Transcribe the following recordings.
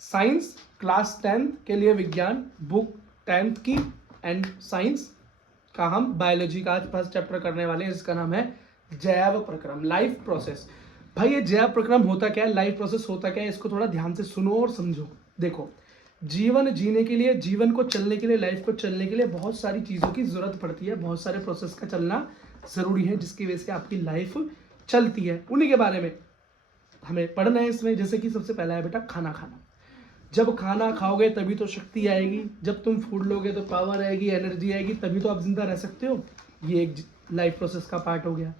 Science class 10th के लिए विज्ञान बुक 10th की एंड साइंस का हम बायोलॉजी का आज फर्स्ट चैप्टर करने वाले हैं, जिसका नाम है जैव प्रक्रम, लाइफ प्रोसेस। भाई ये जैव प्रक्रम होता क्या है, लाइफ प्रोसेस होता क्या है, इसको थोड़ा ध्यान से सुनो और समझो। देखो, जीवन जीने के लिए, जीवन को चलने के लिए, लाइफ को चलने के लिए बहुत सारी चीज़ों की ज़रूरत पड़ती है, बहुत सारे प्रोसेस का चलना ज़रूरी है, जिसकी वजह से आपकी लाइफ चलती है। उन्हीं के बारे में हमें पढ़ना है इसमें। जैसे कि सबसे पहला है बेटा खाना खाना। जब खाना खाओगे तभी तो शक्ति आएगी, जब तुम फूड लोगे तो पावर आएगी, एनर्जी आएगी, तभी तो आप जिंदा रह सकते हो। ये एक लाइफ प्रोसेस का पार्ट हो गया।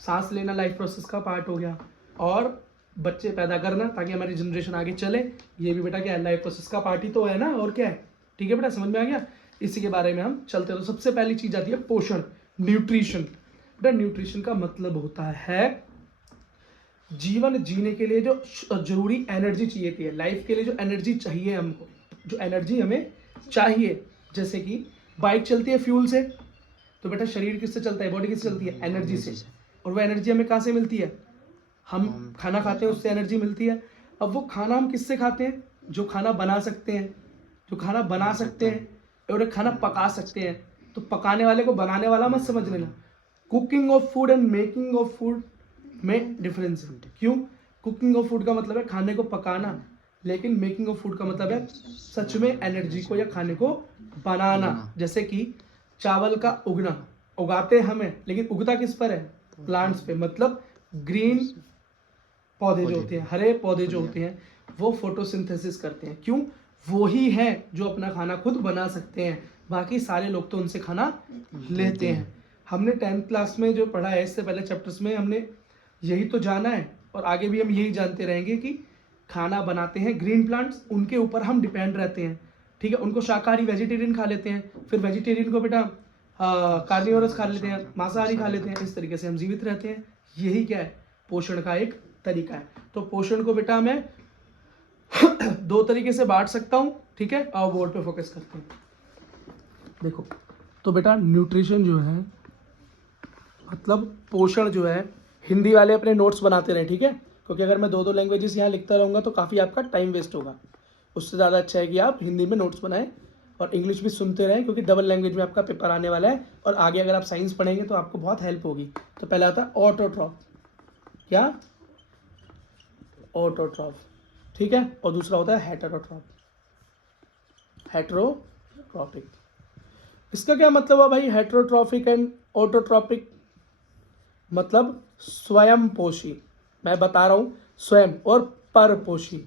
सांस लेना लाइफ प्रोसेस का पार्ट हो गया, और बच्चे पैदा करना ताकि हमारी जनरेशन आगे चले, ये भी बेटा क्या है, लाइफ प्रोसेस का पार्ट ही तो है ना, और क्या है। ठीक है बेटा, समझ में आ गया। इसी के बारे में हम चलते हैं। तो सबसे पहली चीज आती है पोषण, न्यूट्रिशन। बेटा न्यूट्रिशन का मतलब होता है जीवन जीने के लिए जो जरूरी एनर्जी चाहिए थी, लाइफ के लिए जो एनर्जी चाहिए हमको, जो एनर्जी हमें चाहिए। जैसे कि बाइक चलती है फ्यूल से, तो बेटा शरीर किससे चलता है, बॉडी किससे चलती है, एनर्जी से। और वो एनर्जी हमें कहाँ से मिलती है, हम खाना खाते हैं उससे एनर्जी मिलती है। अब वो खाना हम किससे खाते हैं, जो खाना बना सकते हैं, जो खाना बना सकते हैं और एक खाना पका सकते हैं। तो पकाने वाले को बनाने वाला मत समझ लेना। Cooking of food and making of food में डिफरेंस है। क्यों? कुकिंग ऑफ फूड का मतलब है खाने को पकाना, लेकिन मेकिंग ऑफ फूड का मतलब है सच में एनर्जी को या खाने को बनाना। जैसे कि चावल का उगना, उगाते हमें, लेकिन उगता किस पर है, प्लांट्स पे। मतलब ग्रीन पौधे जो होते हैं, हरे पौधे जो होते हैं, वो फोटोसिंथेसिस करते हैं। क्यों? वो ही है जो अपना खाना खुद बना सकते हैं, बाकी सारे लोग तो उनसे खाना लेते हैं। हमने 10th क्लास में जो पढ़ा है, इससे पहले चैप्टर्स में हमने यही तो जाना है, और आगे भी हम यही जानते रहेंगे कि खाना बनाते हैं ग्रीन प्लांट्स, उनके ऊपर हम डिपेंड रहते हैं। ठीक है, उनको शाकाहारी वेजिटेरियन खा लेते हैं, फिर वेजिटेरियन को बेटा कार्निवोरस खा लेते हैं, मांसाहारी खा लेते हैं। इस तरीके से हम जीवित रहते हैं। यही क्या है, पोषण का एक तरीका है। तो पोषण को बेटा मैं दो तरीके से बांट सकता हूँ। ठीक है, और बोर्ड पे फोकस करते हैं। देखो, तो बेटा न्यूट्रिशन जो है, मतलब पोषण जो है, हिंदी वाले अपने नोट्स बनाते रहे, ठीक है, क्योंकि अगर मैं दो लैंग्वेजेस यहाँ लिखता रहूँगा तो काफ़ी आपका टाइम वेस्ट होगा। उससे ज़्यादा अच्छा है कि आप हिंदी में नोट्स बनाएं और इंग्लिश भी सुनते रहें, क्योंकि डबल लैंग्वेज में आपका पेपर आने वाला है, और आगे अगर आप साइंस पढ़ेंगे तो आपको बहुत हेल्प होगी। तो पहला आता है ऑटोट्रॉफ। क्या? ऑटोट्रॉफ, ठीक है, और दूसरा होता है हेटेरोट्रॉफ, हेटेरोट्रॉपिक। इसका क्या मतलब है भाई, हेटेरोट्रॉफिक एंड ऑटोट्रॉपिक? मतलब स्वयं पोषी, मैं बता रहा हूं, स्वयं और परपोषी।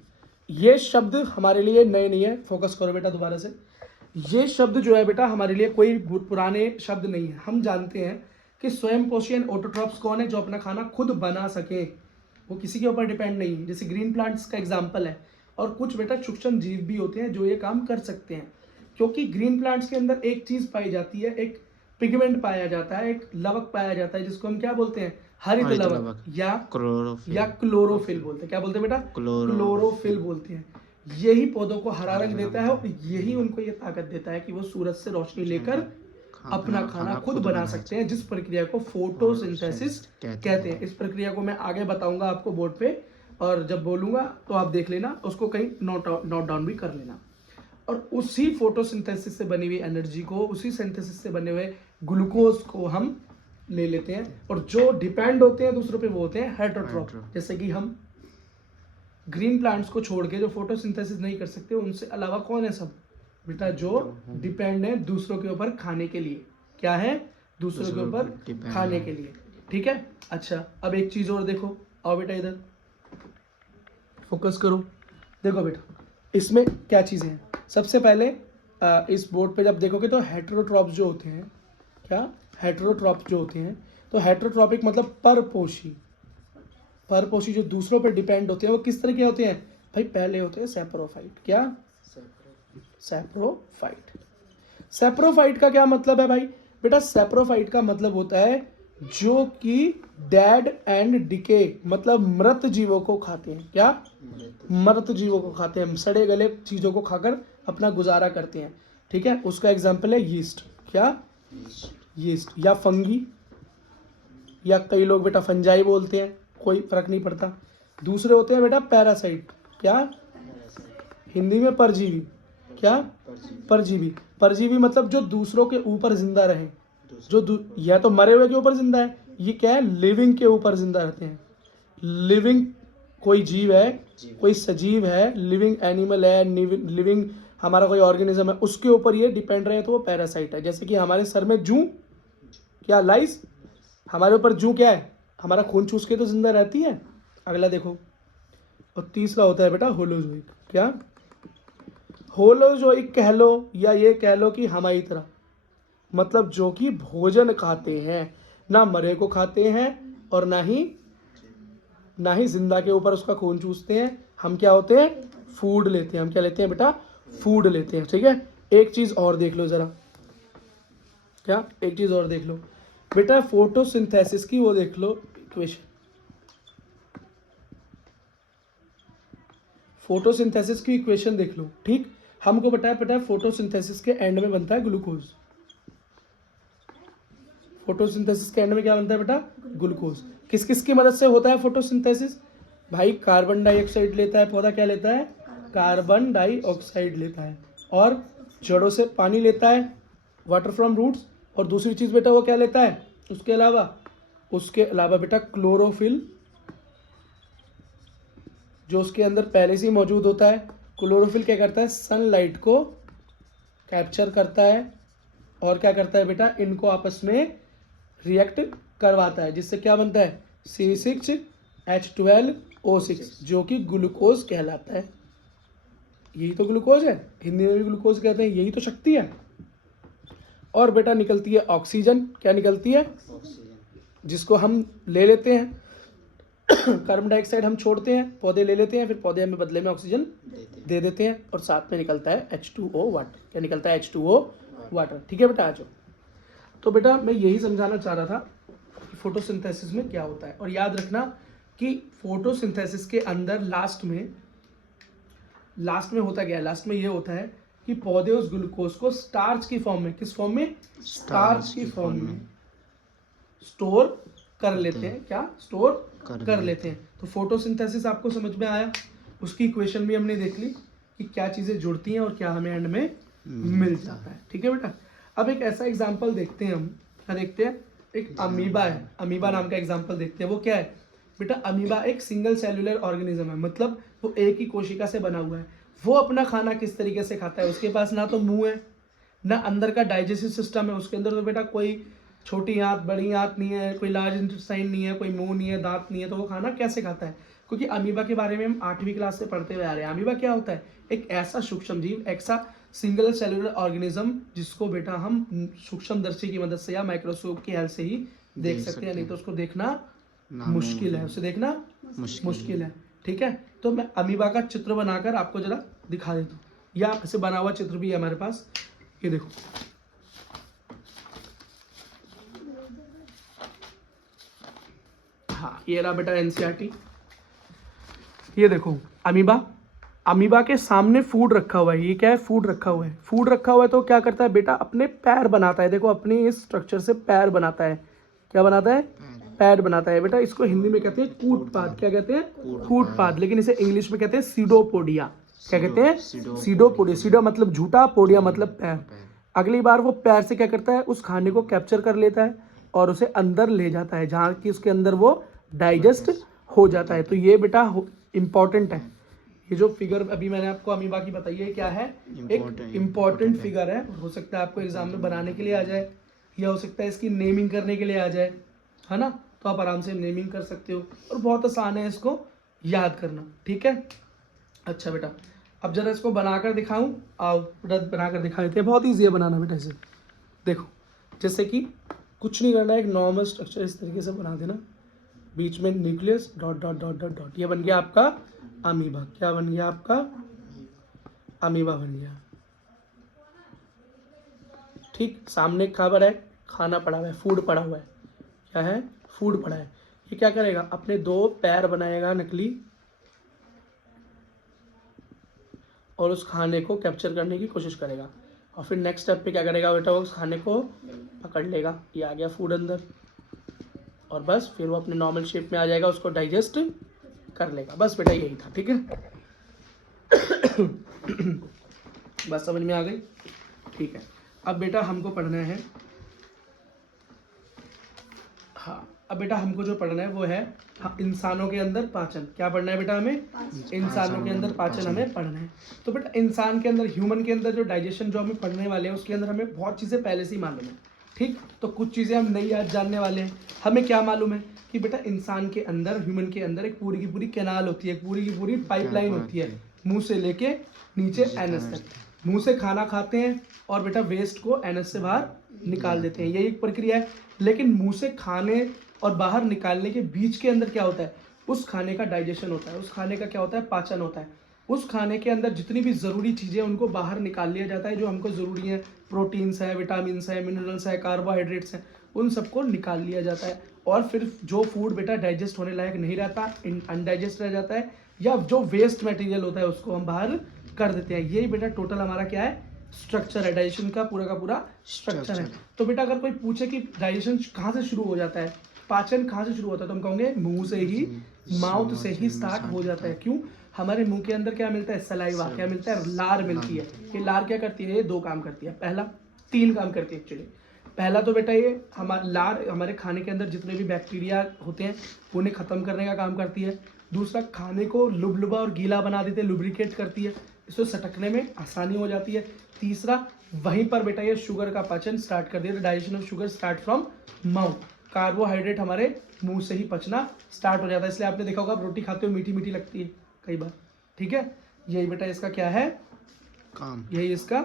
ये शब्द हमारे लिए नए नहीं है, फोकस करो बेटा दोबारा से। ये शब्द जो है बेटा हमारे लिए कोई पुराने शब्द नहीं है। हम जानते हैं कि स्वयं पोषी एंड ऑटोट्रॉप्स कौन है, जो अपना खाना खुद बना सके, वो किसी के ऊपर डिपेंड नहीं है। जैसे ग्रीन प्लांट्स का एग्जाम्पल है, और कुछ बेटा सूक्ष्म जीव भी होते हैं जो ये काम कर सकते हैं, क्योंकि ग्रीन प्लांट्स के अंदर एक चीज पाई जाती है, एक पिगमेंट पाया जाता है, एक लवक पाया जाता है, जिसको हम क्या बोलते हैं, हरित लवक या क्लोरोफिल बोलते हैं। क्या बोलते हैं बेटा? क्लोरोफिल बोलते हैं। यही पौधों को हरा रंग देता है, और यही उनको ये ताकत देता है कि वो सूरज से रोशनी लेकर अपना खाना खुद बना सकते हैं, जिस प्रक्रिया को फोटोसिंथेसिस कहते हैं। इस प्रक्रिया को मैं आगे बताऊंगा आपको बोर्ड पे, और जब बोलूंगा तो आप देख लेना, उसको कहीं नोट डाउन भी कर लेना। और उसी फोटोसिंथेसिस से बनी हुई एनर्जी को, उसी सिंथेसिस से बने हुए ग्लूकोज को हम ले लेते हैं, और जो डिपेंड होते हैं दूसरों पे वो होते हैं हेटेरोट्रॉफ। जैसे कि हम ग्रीन प्लांट्स को छोड़ के जो फोटोसिंथेसिस नहीं कर सकते, उनसे अलावा कौन है सब बेटा, जो डिपेंड है दूसरों के ऊपर खाने के लिए। क्या है? दूसरों के ऊपर खाने के लिए। ठीक है, अच्छा अब एक चीज और देखो, आओ बेटा इधर फोकस करो। देखो बेटा, इसमें क्या चीजें हैं। सबसे पहले इस बोर्ड पे जब देखोगे तो हेटेरोट्रॉप्स जो होते हैं, क्या हेटेरोट्रॉप्स जो होते हैं, तो हेटेरोट्रॉपिक मतलब परपोषी। परपोषी जो दूसरों पर डिपेंड होते हैं, वो किस तरह के होते हैं भाई? पहले होते हैं सैप्रोफाइट। क्या? सैप्रोफाइट। सैप्रोफाइट का क्या मतलब है भाई? बेटा सैप्रोफाइट का मतलब होता है जो कि डेड एंड डिके, मतलब मृत जीवों को खाते हैं। क्या? मृत जीवों को खाते हैं, सड़े गले चीजों को खाकर अपना गुजारा करते हैं। ठीक है, उसका एग्जाम्पल है यीस्ट। क्या? यीस्ट या फंगी, या कई लोग बेटा फंजाई बोलते हैं, कोई फर्क नहीं पड़ता। दूसरे होते हैं बेटा पैरासाइट। क्या? हिंदी में परजीवी। क्या? परजीवी। परजीवी मतलब जो दूसरों के ऊपर जिंदा रहे, या तो मरे हुए के ऊपर जिंदा है, ये क्या है, लिविंग के ऊपर जिंदा रहते हैं। लिविंग कोई जीव है, कोई सजीव है, लिविंग एनिमल है, लिविंग हमारा कोई ऑर्गेनिज्म है, उसके ऊपर ये डिपेंड रहे तो वो पैरासाइट है। जैसे कि हमारे सर में जूं, क्या लाइस, हमारे ऊपर जूं क्या है, हमारा खून चूस के तो जिंदा रहती है। अगला देखो, और तीसरा होता है बेटा होलोजोइक। क्या? होलोजोइक कह लो या ये कह लो कि हमारी तरह, मतलब जो कि भोजन खाते हैं, ना मरे को खाते हैं और ना ही जिंदा के ऊपर उसका खून चूसते हैं। हम क्या होते हैं? फूड लेते हैं। हम क्या लेते हैं बेटा? फूड लेते हैं। ठीक है। एक चीज और देख लो जरा। क्या? एक चीज और देख लो बेटा, फोटोसिंथेसिस की वो देख लो इक्वेशन। फोटोसिंथेसिस की इक्वेशन देख लो। ठीक, हमको पता है फोटोसिंथेसिस के एंड में बनता है ग्लूकोज। फोटोसिंथेसिस के एंड में क्या बनता है बेटा? ग्लूकोज। किस किस की मदद से होता है फोटोसिंथेसिस? भाई कार्बन डाइऑक्साइड लेता है पौधा, क्या लेता है? कार्बन डाइऑक्साइड लेता है। और जड़ों से पानी लेता है, वाटर फ्रॉम रूट्स। और दूसरी चीज बेटा वो क्या लेता है उसके अलावा बेटा क्लोरोफिल, जो उसके अंदर पहले से ही मौजूद होता है। क्लोरोफिल क्या करता है? सनलाइट को कैप्चर करता है और क्या करता है बेटा? इनको आपस में रिएक्ट करवाता है, जिससे क्या बनता है? C6H12O6, जो कि ग्लूकोज कहलाता है। यही तो ग्लूकोज है, हिंदी में भी ग्लूकोज कहते हैं, यही तो शक्ति है। और बेटा निकलती है ऑक्सीजन। क्या निकलती है? जिसको हम ले लेते हैं। कार्बन डाइऑक्साइड हम छोड़ते हैं, पौधे ले लेते हैं, फिर पौधे हमें बदले में ऑक्सीजन दे देते हैं, और साथ में निकलता है H2O वाटर। क्या निकलता है? H2O water. ठीक है बेटा, आ जाओ। तो बेटा मैं यही समझाना चाह रहा था कि फोटोसिंथेसिस में क्या होता है। और याद रखना कि फोटोसिंथेसिस के अंदर लास्ट में होता क्या है? लास्ट में ये होता है कि पौधे उस ग्लूकोज को स्टार्च की फॉर्म में, किस फॉर्म में? स्टार्च की फॉर्म में स्टोर कर लेते हैं। क्या? स्टोर कर लेते हैं। तो फोटोसिंथेसिस आपको समझ में आया। उसकी इक्वेशन भी हमने देख ली कि क्या चीजें जुड़ती हैं और क्या हमें एंड में मिल जाता है। ठीक है बेटा। अब एक ऐसा एग्जांपल देखते हैं हम, क्या देखते हैं? एक अमीबा है, अमीबा नाम का एग्जांपल देखते हैं। वो क्या है बेटा? अमीबा एक सिंगल सेलुलर ऑर्गेनिज्म है, मतलब वो एक ही कोशिका से बना हुआ है। वो अपना खाना किस तरीके से खाता है? उसके पास ना तो मुंह है, ना अंदर का डाइजेस्टिव सिस्टम है। उसके अंदर तो बेटा कोई छोटी आंत बड़ी आंत नहीं है, कोई लार्ज इंटेस्टाइन नहीं है, कोई मुंह नहीं है, दांत नहीं है। तो वो खाना कैसे खाता है? क्योंकि अमीबा के बारे में हम 8वीं क्लास से पढ़ते हुए आ रहे हैं। अमीबा क्या होता है? एक ऐसा सूक्ष्म जीव, ऐसा सिंगल सेलुलर ऑर्गेनिज्म जिसको बेटा हम सूक्ष्मदर्शी की मदद से या माइक्रोस्कोप की हेल्प से ही देख सकते हैं, नहीं तो उसको देखना मुश्किल है, उसे देखना मुश्किल है। ठीक है। तो मैं अमीबा का चित्र बनाकर आपको जरा दिखा देता हूँ, या ऐसे बना हुआ चित्र भी है हमारे पास। ये देखो, हाँ ये रहा बेटा एनसीईआरटी। ये देखो अमीबा के सामने फूड रखा हुआ है। ये क्या है? फूड रखा हुआ है। फूड रखा हुआ है तो क्या करता है बेटा? अपने पैर बनाता है। देखो अपने इस स्ट्रक्चर से पैर बनाता है। क्या बनाता है? पैर बनाता है बेटा। इसको हिंदी में कहते हैं कूटपाद। क्या कहते हैं? कूटपाद। लेकिन इसे इंग्लिश में कहते हैं सीडोपोडिया। क्या कहते हैं? सीडोपोडिया। सीडो मतलब झूठा, पोडिया मतलब पैर। अगली बार वो पैर से क्या करता है? उस खाने को कैप्चर कर लेता है और उसे अंदर ले जाता है, जहाँ की उसके अंदर वो डाइजेस्ट हो जाता है। तो ये बेटा इंपॉर्टेंट है। ये जो फिगर अभी मैंने आपको अमीबा की बताई है, क्या है? एक इम्पॉर्टेंट फिगर है। हो सकता है आपको एग्जाम में बनाने के लिए आ जाए, या हो सकता है इसकी नेमिंग करने के लिए आ जाए, है ना? तो आप आराम से नेमिंग कर सकते हो और बहुत आसान है इसको याद करना। ठीक है। अच्छा बेटा, अब जरा इसको बनाकर दिखाऊं। आओ बेटा बनाकर दिखा देते हैं। बहुत ईजी है बनाना बेटा इसे। देखो, जैसे कि कुछ नहीं करना है, एक नॉर्मल स्ट्रक्चर इस तरीके से बना देना, बीच में nucleus dot dot dot dot dot. ये बन गया आपका अमीबा। क्या बन गया आपका? अमीबा बन गया। ठीक, सामने खबर है, खाना पड़ा हुआ है, फूड पड़ा हुआ है। क्या है? फूड पड़ा है। ये क्या करेगा? अपने 2 पैर बनाएगा नकली और उस खाने को कैप्चर करने की कोशिश करेगा। और फिर नेक्स्ट स्टेप पे क्या करेगा बेटा? वो उस खाने को पकड़ लेगा। ये आ गया फूड अंदर, और बस फिर वो अपने नॉर्मल शेप में आ जाएगा, उसको डाइजेस्ट कर लेगा। बस बेटा यही था। ठीक है। बात समझ में आ गई? ठीक है। अब बेटा हमको पढ़ना है, हाँ अब बेटा हमको जो पढ़ना है वो है इंसानों के अंदर पाचन। क्या पढ़ना है बेटा हमें? इंसानों के अंदर पाचन हमें पढ़ना है। तो बेटा इंसान के अंदर, ह्यूमन के अंदर जो डाइजेशन जो हमें पढ़ने वाले हैं उसके अंदर हमें बहुत चीज़ें पहले से ही मालूम है, ठीक। तो कुछ चीज़ें हम नई आज जानने वाले हैं। हमें क्या मालूम है कि बेटा इंसान के अंदर, ह्यूमन के अंदर एक पूरी की पूरी कैनाल होती है, पूरी की पूरी पाइपलाइन होती है, मुंह से लेके नीचे एनस तक। मुंह से खाना खाते हैं और बेटा वेस्ट को एनस से बाहर निकाल देते हैं, यही एक प्रक्रिया है। लेकिन मुंह से खाने और बाहर निकालने के बीच के अंदर क्या होता है? उस खाने का डाइजेशन होता है, उस खाने का क्या होता है? पाचन होता है। उस खाने के अंदर जितनी भी ज़रूरी चीज़ें उनको बाहर निकाल लिया जाता है, जो हमको ज़रूरी है, प्रोटीन्स है, विटामिन्स है, मिनरल्स है, कार्बोहाइड्रेट्स हैं, उन सबको निकाल लिया जाता है। और फिर जो फूड बेटा डाइजेस्ट होने लायक नहीं रहता, अनडाइजेस्ट रह जाता है, या जो वेस्ट मटेरियल होता है उसको हम बाहर कर देते हैं। यही बेटा टोटल हमारा क्या है? स्ट्रक्चर है, डाइजेशन का पूरा स्ट्रक्चर है। तो बेटा अगर कोई पूछे कि डाइजेशन कहाँ से शुरू हो जाता है, पाचन कहाँ से शुरू होता है, तो हम कहोगे मुंह से ही, माउथ से ही स्टार्ट हो जाता है। क्यों? हमारे मुंह के अंदर क्या मिलता है? सलाइवा। क्या मिलता है? लार मिलती है। ये लार क्या करती है? ये 2 काम करती है। पहला, 3 काम करती है एक्चुअली। पहला तो बेटा ये लार हमारे खाने के अंदर जितने भी बैक्टीरिया होते हैं उन्हें खत्म करने का काम करती है। दूसरा, खाने को लुबलुबा और गीला बना देते हैं, लुब्रिकेट करती है, इसको सटकने में आसानी हो जाती है। तीसरा, वहीं पर बेटा ये शुगर का पाचन स्टार्ट कर दिया, digestion of sugar start from mouth. Carbohydrate हमारे मुंह से ही पचना स्टार्ट हो जाता है। इसलिए आपने देखा होगा रोटी खाते हो मीठी मीठी लगती है कई बार, ठीक है। यही बेटा इसका क्या है? काम। यही इसका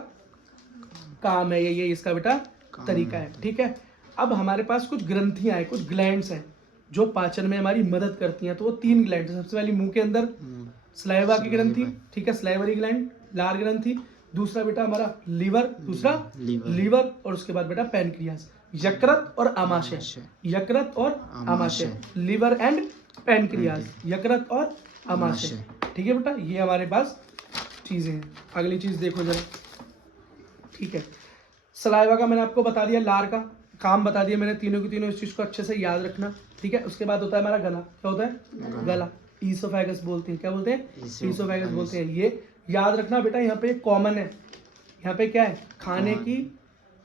काम है, यही इसका बेटा तरीका है, ठीक है। अब हमारे पास कुछ ग्रंथियां हैं, कुछ ग्लैंड्स हैं जो पाचन में हमारी मदद करती हैं। तो वो 3 ग्लैंड, सबसे पहले मुंह के अंदर स्लाइवा की ग्रंथि, ठीक है, स्लाइवरी ग्लैंड, लार ग्रंथि। दूसरा बेटा हमारा लीवर, दूसरा लीवर, और उसके बाद बेटा पैनक्रियास, यकृत और आमाशय, यकृत और आमाशय, लीवर एंड पैनक्रियास, यकृत और आमाशय, ठीक है बेटा। ये हमारे पास चीजें हैं। अगली चीज देखो जरा, ठीक है। सलाइवा का मैंने आपको बता दिया, लार का काम बता दिया मैंने, तीनों की तीनों इस चीज को अच्छे से याद रखना, ठीक है। उसके बाद होता है हमारा गला। क्या होता है? गला। ईसोफेगस बोलते हैं। क्या बोलते हैं? ईसोफेगस बोलते हैं। ये याद रखना बेटा, यहाँ पे कॉमन है। यहाँ पे क्या है? खाने की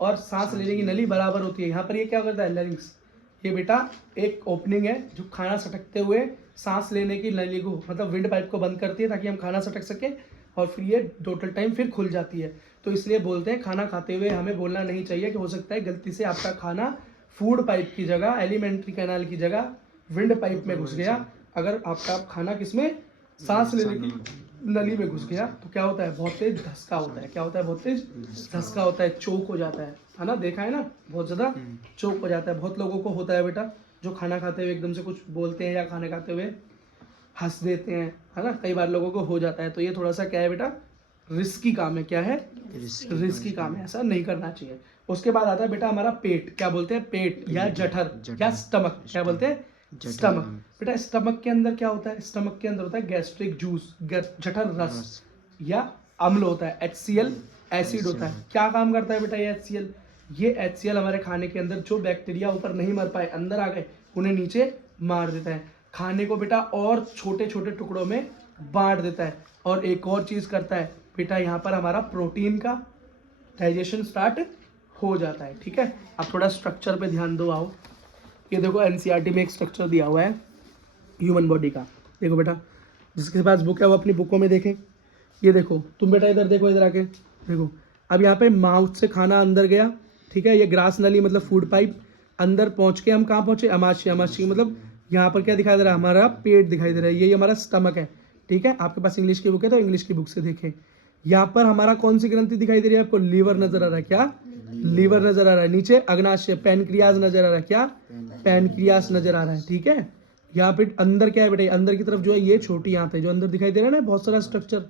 और सांस लेने की नली बराबर होती है। यहाँ पर ये क्या करता है? लैरिंक्स। ये बेटा एक ओपनिंग है जो खाना सटकते हुए सांस लेने की नली को, मतलब विंड पाइप को बंद करती है ताकि हम खाना सटक सके, और फिर ये टोटल टाइम फिर खुल जाती है। तो इसलिए बोलते हैं खाना खाते हुए हमें बोलना नहीं चाहिए कि हो सकता है गलती से आपका खाना फूड पाइप की जगह, एलिमेंट्री कैनाल की जगह विंड पाइप में घुस गया। अगर आपका खाना किसमें? सांस लेने की नली में घुस गया तो क्या होता है? बहुत तेज धसका होता है। क्या होता है? बहुत तेज धसका होता है, चोक हो जाता है ना। देखा है ना, बहुत ज्यादा चोक हो जाता है। बहुत लोगों को होता है बेटा, जो खाना खाते हुए एकदम से कुछ बोलते हैं या खाना खाते हुए हंस देते हैं, है ना, कई बार लोगों को हो जाता है। तो ये थोड़ा सा क्या है बेटा? रिस्की काम है। क्या है? रिस्की काम है, ऐसा नहीं करना चाहिए। उसके बाद आता है बेटा हमारा पेट। क्या बोलते हैं? पेट या जठर या स्टमक। क्या बोलते हैं? स्टमक। बेटा स्टमक के अंदर क्या होता है? स्टमक के अंदर होता है गैस्ट्रिक जूस, जठर रस, या अम्ल होता है, HCl, एसिड होता है। क्या काम करता है बेटा ये HCl? ये HCl हमारे खाने के अंदर जो बैक्टीरिया ऊपर नहीं मर पाए, अंदर आ गए, उन्हें नीचे मार देता है। खाने को बेटा और छोटे छोटे टुकड़ों में बांट देता है। और एक और चीज करता है बेटा, यहाँ पर हमारा प्रोटीन का डाइजेशन स्टार्ट हो जाता है, ठीक है। अब थोड़ा स्ट्रक्चर पे ध्यान दो, आओ। ये देखो NCERT में एक स्ट्रक्चर दिया हुआ है ह्यूमन बॉडी का। देखो बेटा, जिसके पास बुक है वो अपनी बुकों में देखें। ये देखो, तुम बेटा इधर देखो, इधर आके देखो। अब यहाँ पे माउथ से खाना अंदर गया, ठीक है। ये ग्रास नली मतलब फूड पाइप, अंदर पहुँच के हम कहाँ पहुँचे? अमाशय। अमाशय मतलब यहाँ पर क्या दिखाई दे रहा है? हमारा पेट दिखाई दे रहा है। यही हमारा स्टमक है, ठीक है। आपके पास इंग्लिश की बुक है तो इंग्लिश की बुक से देखें। यहाँ पर हमारा कौन सी ग्रंथि दिखाई दे रही है आपको? लीवर नजर आ रहा है। क्या? लीवर नजर आ रहा है। नीचे अग्नाशय, पैनक्रियाज नजर आ रहा है। क्या? पैनक्रियास नजर आ रहा है, ठीक है। यहाँ पे अंदर क्या है बेटा? अंदर की तरफ जो है ये छोटी आंत है, जो अंदर दिखाई दे रहा है ना बहुत सारा स्ट्रक्चर,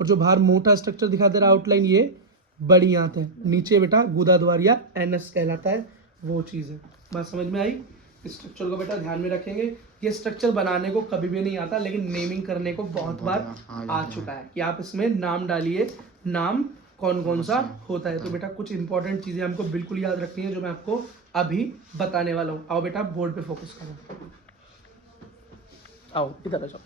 और जो बाहर मोटा स्ट्रक्चर दिखाई दे रहा है आउटलाइन, ये बड़ी आंत है। नीचे बेटा गुदाद्वार या एनस कहलाता है, वो चीज़ है। बात समझ में आई? इस स्ट्रक्चर को बेटा ध्यान में रखेंगे। ये स्ट्रक्चर बनाने को कभी भी नहीं आता, लेकिन नेमिंग करने को बहुत बार आ चुका है कि आप इसमें नाम डालिए, नाम कौन कौन सा होता है। तो बेटा कुछ इंपॉर्टेंट चीजें हमको बिल्कुल याद रखनी है जो मैं आपको अभी बताने वाला हूँ। आओ बेटा बोर्ड पे फोकस करो, आओ इधर आ जाओ।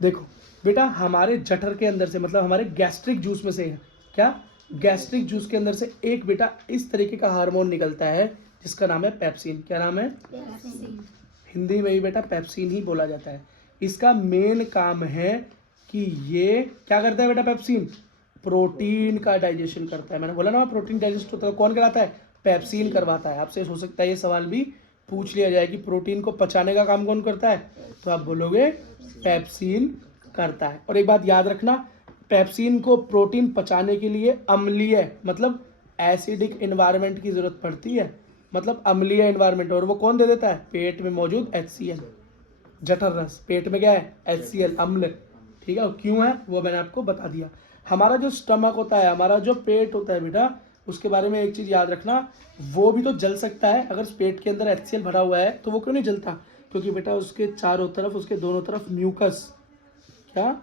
देखो बेटा, हमारे जठर के अंदर से, मतलब हमारे गैस्ट्रिक जूस में से है, क्या गैस्ट्रिक जूस के अंदर से एक बेटा इस तरीके का हार्मोन निकलता है जिसका नाम है पेप्सिन। क्या नाम है? हिंदी में ही बेटा पेप्सिन ही बोला जाता है। इसका मेन काम है कि ये क्या करता है बेटा? पेप्सिन प्रोटीन का डाइजेशन करता है। मैंने बोला ना प्रोटीन डाइजेस्ट होता है, कौन कराता है? पेप्सिन करवाता है। आपसे हो सकता है ये सवाल भी पूछ लिया जाए कि प्रोटीन को पचाने का काम कौन करता है, तो आप बोलोगे पेप्सिन करता है। और एक बात याद रखना, पेप्सिन को प्रोटीन पचाने के लिए अम्लीय मतलब एसिडिक एनवायरनमेंट की जरूरत पड़ती है, मतलब अम्लीय एनवायरनमेंट। और वो कौन दे देता है? पेट में मौजूद HCl, जठर रस। पेट में क्या है? HCl, अम्ल। ठीक है, क्यों है वो मैंने आपको बता दिया। हमारा जो स्टमक होता है, हमारा जो पेट होता है बेटा, उसके बारे में एक चीज़ याद रखना, वो भी तो जल सकता है। अगर पेट के अंदर HCl भरा हुआ है तो वो क्यों नहीं जलता? क्योंकि बेटा उसके चारों तरफ, उसके दोनों तरफ म्यूकस, क्या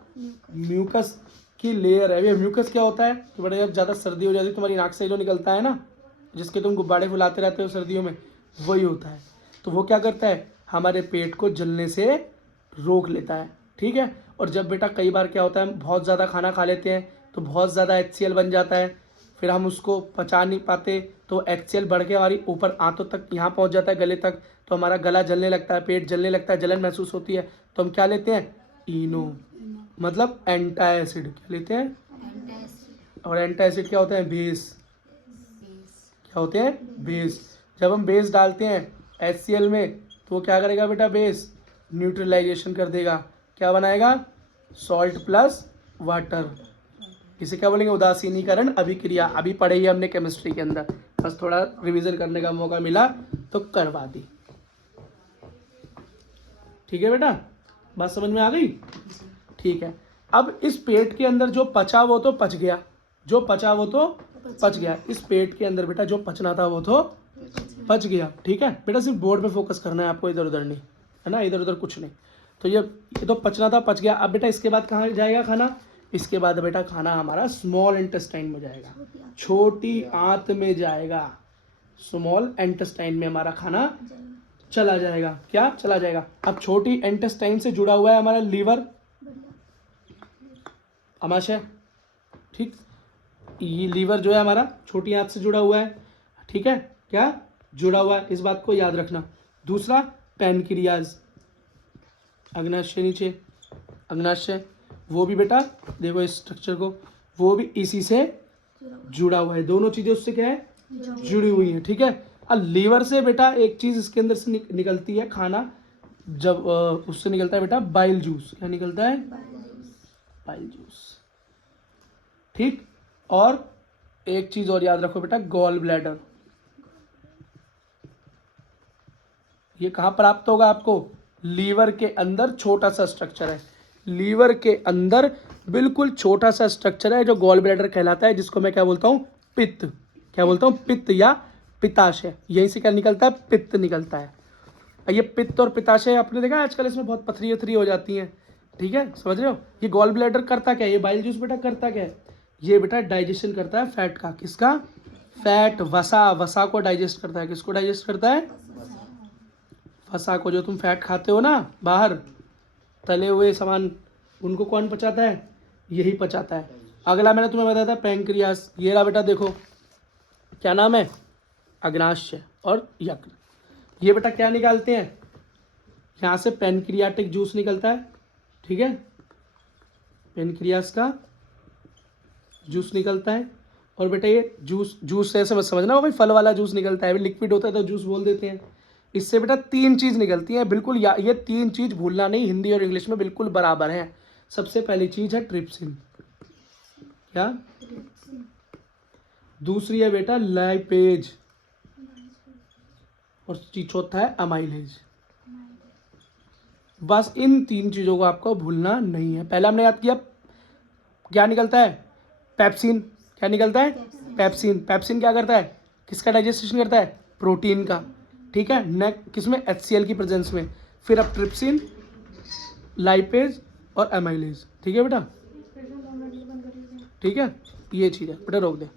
म्यूकस की लेयर है। ये म्यूकस क्या होता है? तो बेटा जब ज़्यादा सर्दी हो जाती है, तुम्हारी नाक से जो निकलता है ना, जिसके तुम गुब्बारे फुलाते रहते हो सर्दियों में, वही होता है। तो वो क्या करता है? हमारे पेट को जलने से रोक लेता है। ठीक है, और जब बेटा कई बार क्या होता है, हम बहुत ज़्यादा खाना खा लेते हैं तो बहुत ज़्यादा HCl बन जाता है, फिर हम उसको पचा नहीं पाते, तो HCl बढ़ के हमारी ऊपर आंतों तक यहाँ पहुँच जाता है, गले तक। तो हमारा गला जलने लगता है, पेट जलने लगता है, जलन महसूस होती है। तो हम क्या लेते हैं? इनो, मतलब एंटासिड। क्या लेते हैं? और एंटासिड क्या होते हैं? बेस। क्या होते हैं? बेस। जब हम बेस डालते हैं HCl में तो वो क्या करेगा बेटा? बेस न्यूट्रलाइजेशन कर देगा। क्या बनाएगा? Salt plus water. इसे क्या बोलेंगे? उदासीनीकरण अभिक्रिया। अभी पढ़े ही हमने केमिस्ट्री के अंदर, बस थोड़ा रिवीजन करने का मौका मिला तो करवा दी। ठीक है बेटा, बात समझ में आ गई? ठीक है, अब इस पेट के अंदर जो पचा वो तो पच गया, जो पचा वो तो पच गया। इस पेट के अंदर बेटा जो पचना था वो तो पच गया। ठीक है बेटा, सिर्फ बोर्ड पे फोकस करना है आपको, इधर उधर नहीं, है ना, इधर उधर कुछ नहीं। तो ये तो पचना था, पच गया। अब बेटा इसके बाद कहाँ जाएगा खाना? इसके बाद बेटा खाना हमारा स्मॉल इंटेस्टाइन में जाएगा, छोटी आंत में जाएगा। स्मॉल इंटेस्टाइन में हमारा खाना चला जाएगा। क्या चला जाएगा? अब छोटी इंटेस्टाइन से जुड़ा हुआ है हमारा लीवर, आमाशय। ठीक, ये लीवर जो है हमारा छोटी आंत से जुड़ा हुआ है। ठीक है, क्या जुड़ा हुआ है, इस बात को याद रखना। दूसरा पैनक्रियाज, अग्नाशय नीचे, अग्नाशय, वो भी बेटा देखो इस स्ट्रक्चर को, वो भी इसी से जुड़ा हुआ है। दोनों चीजें उससे क्या है? जुड़ी हुई है। ठीक है, अब लीवर से बेटा एक चीज इसके अंदर से निकलती है खाना, जब उससे निकलता है बेटा बाइल जूस। क्या निकलता है? Bile juice. ठीक, और एक चीज और याद रखो बेटा, गॉल ब्लैडर। ये कहाँ प्राप्त होगा आपको? लीवर के अंदर छोटा सा स्ट्रक्चर है, लीवर के अंदर बिल्कुल छोटा सा स्ट्रक्चर है जो गॉल ब्लैडर कहलाता है, जिसको मैं क्या बोलता हूँ? पित्त। क्या बोलता हूँ? पित्त या पित्ताशय। यहीं से क्या निकलता है? पित्त निकलता है। ये पित्त और पित्ताशय आपने देखा आजकल इसमें बहुत पथरी वथरी हो जाती हैं। ठीक है, समझ रहे हो? ये गॉल ब्लैडर करता क्या है? ये बाइल जूस बेटा करता क्या है? ये बेटा डाइजेशन करता है फैट का। किसका? फैट, वसा। वसा को डाइजेस्ट करता है। किसको डाइजेस्ट करता है? वसा को। जो तुम फैट खाते हो ना बाहर, तले हुए सामान, उनको कौन पचाता है? यही पचाता है। अगला मैंने तुम्हें बताया था पैंक्रियास। ये रहा बेटा, देखो क्या नाम है? अग्नाशय और यकृत। ये बेटा क्या निकालते हैं? यहाँ से पैनक्रियाटिक जूस निकलता है। ठीक है, पैनक्रियास का जूस निकलता है। और बेटा ये जूस से ऐसे मत समझना वो कोई फल वाला जूस निकलता है, लिक्विड होता है तो जूस बोल देते हैं। इससे बेटा 3 चीज़ निकलती है, बिल्कुल ये 3 चीज़ भूलना नहीं, हिंदी और इंग्लिश में बिल्कुल बराबर है। सबसे पहली चीज़ है ट्रिप्सिन। क्या? दूसरी है बेटा लाइपेज, और चौथा है अमाइलेज। बस इन 3 चीज़ों को आपको भूलना नहीं है। पहले हमने याद किया क्या निकलता है? पेप्सिन। क्या निकलता है? पेप्सिन। पेप्सिन क्या करता है? किसका डाइजेस्टेशन करता है? प्रोटीन का। ठीक है, नेक्स्ट किसमें? HCl की प्रेजेंस में। फिर अब ट्रिप्सिन, लाइपेज और एमाइलेज। ठीक है बेटा, ठीक है, ये चीज़ है बेटा, रोक दे।